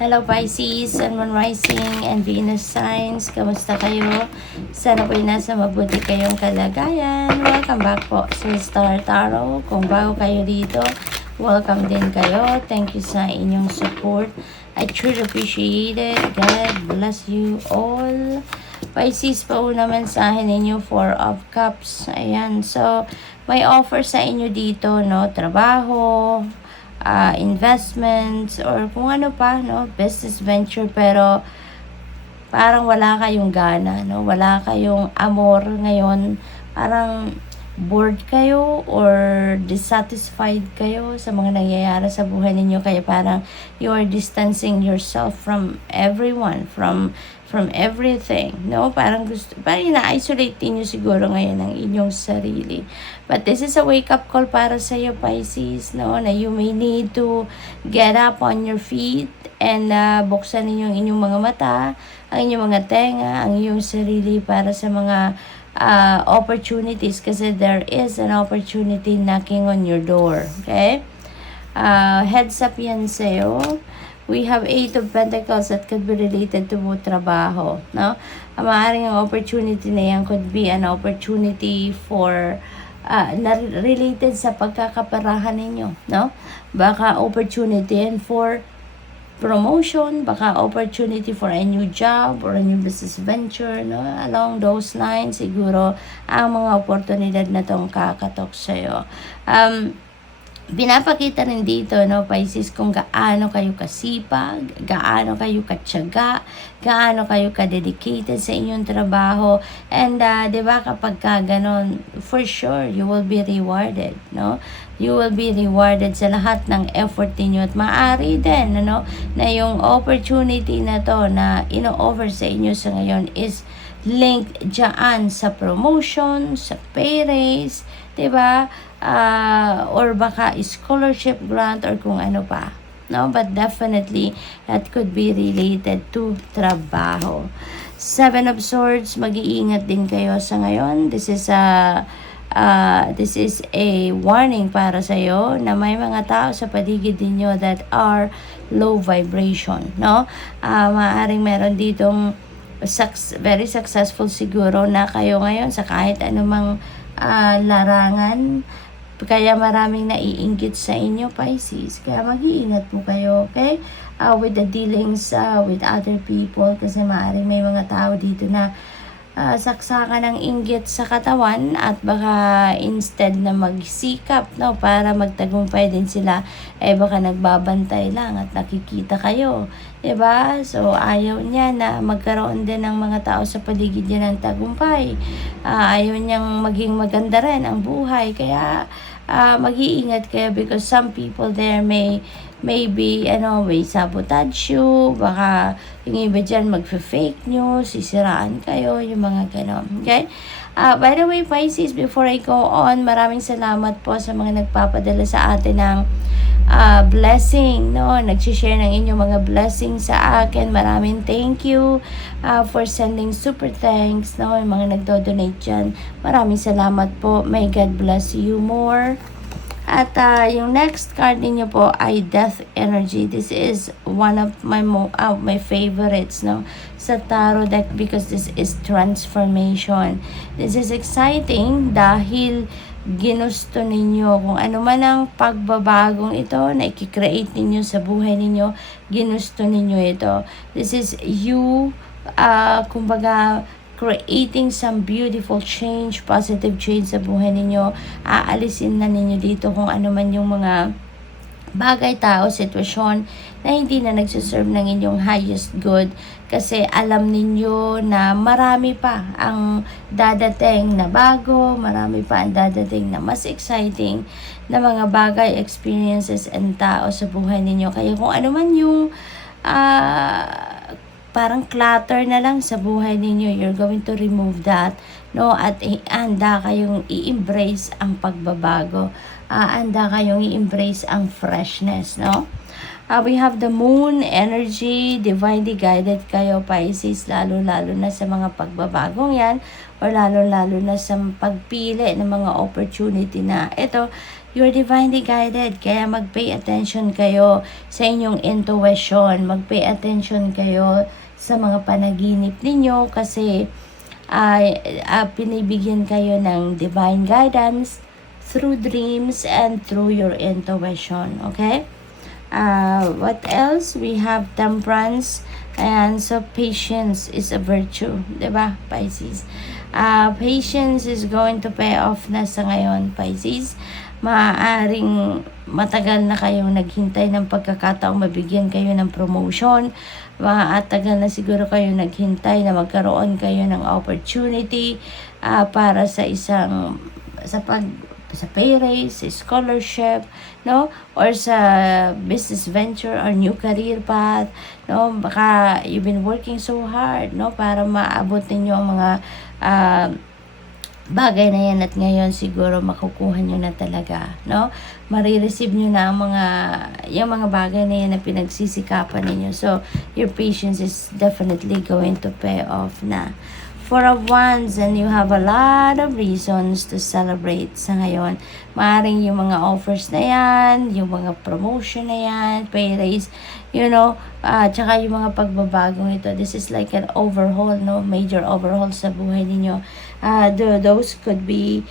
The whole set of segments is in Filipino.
Hello Pisces, Sun, Moon, Rising, and Venus signs. Kamusta kayo? Sana po'y nasa mabuti kayong kalagayan. Welcome back po sa Star Tarot. Kung bago kayo dito, welcome din kayo. Thank you sa inyong support. I truly appreciate it. God bless you all. Pisces, pauna mensahe ninyo, 4 of Cups. Ayan, so may offer sa inyo dito, no? Trabaho, investments, or kung ano pa, no? Business venture, pero parang wala kayong gana, no? Wala kayong amor ngayon. Parang bored kayo or dissatisfied kayo sa mga nangyayari sa buhay ninyo, kaya parang you are distancing yourself from everyone, from everything, no? Parang ina-isolate niyo siguro ngayon ang inyong sarili. But this is a wake-up call para sa iyo, Pisces, no? Na you may need to get up on your feet and buksan niyo ang inyong mga mata, ang inyong mga tenga, ang inyong sarili para sa mga opportunities, kasi there is an opportunity knocking on your door, okay? Heads up yan sa'yo. We have 8 of Pentacles that could be related to trabaho, no? Maaaring ang opportunity na yan could be an opportunity for related sa pagkakaperahan ninyo, no? Baka opportunity and for promotion, baka opportunity for a new job or a new business venture, no? Along those lines, siguro ang mga oportunidad na tong kakatok sa'yo. Pinapakita rin dito, no, Pisces, kung gaano kayo kasipag, gaano kayo katyaga, gaano kayo kadedicated sa inyong trabaho. And, di ba, kapag ka ganon, for sure, you will be rewarded, no? You will be rewarded sa lahat ng effort niyo, at maaari din, ano, na yung opportunity na to na ino-offer sa inyo sa ngayon is linked dyan sa promotion, sa pay raise, diba? Or baka scholarship grant or kung ano pa, no? But definitely that could be related to trabaho. 7 of Swords, mag-iingat din kayo sa ngayon. This is a warning para sa iyo na may mga tao sa paligid niyo that are low vibration, no? Maaaring meron ditong very successful siguro na kayo ngayon sa kahit anumang larangan, kaya maraming naiinggit sa inyo, Pisces. Kaya mag-iingat mo kayo, okay? With the dealings with other people, kasi maaaring may mga tao dito na saksakan ng inggit sa katawan, at baka instead na magsikap, no, para magtagumpay din sila, baka nagbabantay lang at nakikita kayo, diba? So ayaw niya na magkaroon din ng mga tao sa paligid niya ng tagumpay. Ayaw niyang maging maganda rin ang buhay, kaya mag-iingat kayo, because some people there may sabotage you, baka yung iba dyan magfe-fake news, sisiraan kayo, yung mga ganon, okay? By the way, Pisces, before I go on, maraming salamat po sa mga nagpapadala sa atin ng blessing, no? Nagsishare ng inyong mga blessing sa akin. Maraming thank you for sending super thanks, no? Yung mga nagdo-donate dyan, maraming salamat po. May God bless you more. At yung next card ninyo po ay Death Energy. This is one of my favorites, no, sa tarot deck, because this is transformation. This is exciting dahil ginusto ninyo kung ano man ang pagbabagong ito na i-create ninyo sa buhay ninyo, ginusto ninyo ito. This is you, kumbaga, creating some beautiful change, positive change sa buhay ninyo. Aalisin na ninyo dito kung ano man yung mga bagay, tao, sitwasyon na hindi na nagsiserve ng inyong highest good, kasi alam ninyo na marami pa ang dadating na bago, marami pa ang dadating na mas exciting na mga bagay, experiences, and tao sa buhay ninyo. Kaya kung ano man yung parang clutter na lang sa buhay ninyo, you're going to remove that, no? At handa kayong i-embrace ang pagbabago, handa kayong i-embrace ang freshness, no? We have the moon energy, divinely guided kayo, Pisces, lalo-lalo na sa mga pagbabagong yan, or lalo-lalo na sa pagpili ng mga opportunity na ito, You're divinely guided, kaya mag-pay attention kayo sa inyong intuition, mag-pay attention kayo sa mga panaginip ninyo kasi pinibigyan kayo ng divine guidance through dreams and through your intuition, okay? What else? We have temperance, and so patience is a virtue, diba, Pisces? Patience is going to pay off na sa ngayon, Pisces. Maaaring matagal na kayong naghintay ng pagkakataong mabigyan kayo ng promotion. Matagal na siguro kayo naghintay na magkaroon kayo ng opportunity para sa pay raise, sa scholarship, no? Or sa business venture or new career path, no? Baka you've been working so hard, no? Para maabot ninyo ang mga bagay na yan at ngayon siguro makukuha nyo na talaga, no? Marireceive nyo na yung mga bagay na yan na pinagsisikapan ninyo. So, your patience is definitely going to pay off na. Four of Wands, and you have a lot of reasons to celebrate sa ngayon. Maaring yung mga offers na yan, yung mga promotion na yan, pay raise, tsaka yung mga pagbabagong ito. This is like an overhaul, no? Major overhaul sa buhay ninyo. Those could be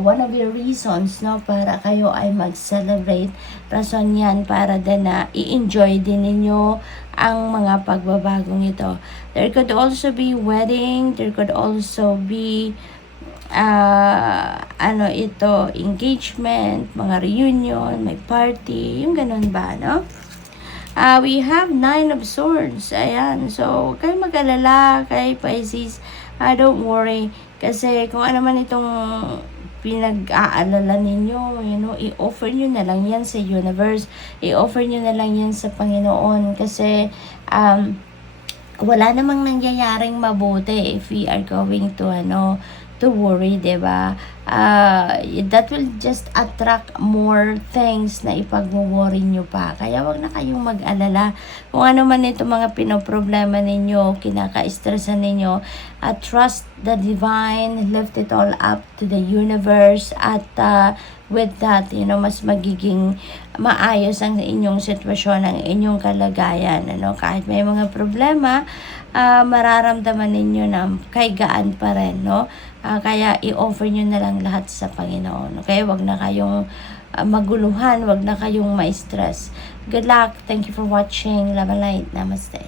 one of your reasons, no, para kayo ay mag-celebrate. Rason yan para din na i-enjoy din ninyo ang mga pagbabagong ito. There could also be wedding, there could also be engagement, mga reunion, may party, yung ganun ba, no? We have 9 of Swords. Ayan. So, kayo mag-alala, kay Pisces. Don't worry. Kasi kung ano man itong pinag-aalala ninyo, i-offer nyo na lang yan sa universe. I-offer nyo na lang yan sa Panginoon. Kasi, wala namang nangyayaring mabuti if we are going to worry, diba? That will just attract more things na ipag-worry nyo pa. Kaya wag na kayong mag-alala. Kung ano man ito mga pinoproblema ninyo, kinaka-stressan ninyo, trust the divine, lift it all up to the universe, at with that, mas magiging maayos ang inyong sitwasyon, ang inyong kalagayan. Kahit may mga problema, mararamdaman ninyo na kaigaan pa rin, no? Kaya i-offer nyo na lang lahat sa Panginoon. Okay? Wag na kayong maguluhan, wag na kayong ma-stress. Good luck. Thank you for watching. Love and light. Namaste.